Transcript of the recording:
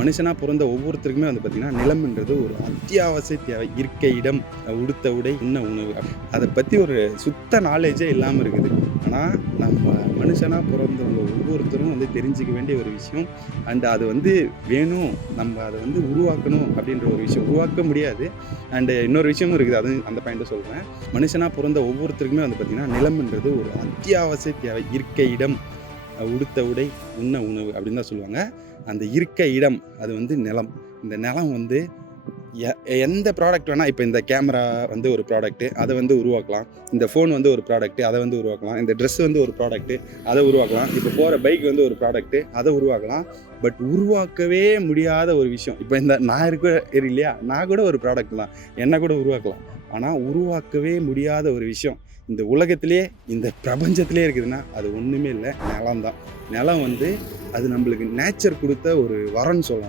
மனுஷனாக பிறந்த ஒவ்வொருத்தருக்குமே வந்து பார்த்திங்கன்னா நிலம்ன்றது ஒரு அத்தியாவசிய தேவை. இருக்க இடம், உடுத்த உடை, உண்ண உணவு. அதை பற்றி ஒரு சுத்த நாலேஜே இல்லாமல் இருக்குது. ஆனால் நம்ம மனுஷனாக பிறந்தவங்க ஒவ்வொருத்தரும் வந்து தெரிஞ்சிக்க வேண்டிய ஒரு விஷயம். அண்ட் அது வந்து வேணும், நம்ம அதை வந்து உருவாக்கணும் அப்படின்ற ஒரு விஷயம். உருவாக்க முடியாது. அண்டு இன்னொரு விஷயமும் இருக்குது, அது அந்த பாயிண்ட்டை சொல்கிறேன். மனுஷனாக பிறந்த ஒவ்வொருத்தருக்குமே வந்து பார்த்திங்கன்னா நிலம்ன்றது ஒரு அத்தியாவசிய தேவை. இருக்க இடம், உடுத்த உடை, உண்ண உணவு அப்படின்னு தான் சொல்லுவாங்க. அந்த இருக்க இடம் அது வந்து நிலம். இந்த நிலம் வந்து எந்த ப்ராடக்ட் வேணால், இப்போ இந்த கேமரா வந்து ஒரு ப்ராடக்ட்டு, அதை வந்து உருவாக்கலாம். இந்த ஃபோன் வந்து ஒரு ப்ராடக்ட்டு, அதை வந்து உருவாக்கலாம். இந்த ட்ரெஸ் வந்து ஒரு ப்ராடக்ட்டு, அதை உருவாக்கலாம். இப்போ போகிற பைக் வந்து ஒரு ப்ராடக்ட்டு, அதை உருவாக்கலாம். பட் உருவாக்கவே முடியாத ஒரு விஷயம், இப்போ இந்த நான் இல்லையா, நான் கூட ஒரு ப்ராடக்ட் தான், என்னை கூட உருவாக்கலாம். ஆனால் உருவாக்கவே முடியாத ஒரு விஷயம் இந்த உலகத்திலே, இந்த பிரபஞ்சத்திலே இருக்குதுன்னா அது ஒன்றுமே இல்லை, நிலம் தான். நிலம் வந்து அது நம்மளுக்கு நேச்சர் கொடுத்த ஒரு வரம்னு சொல்லலாம்.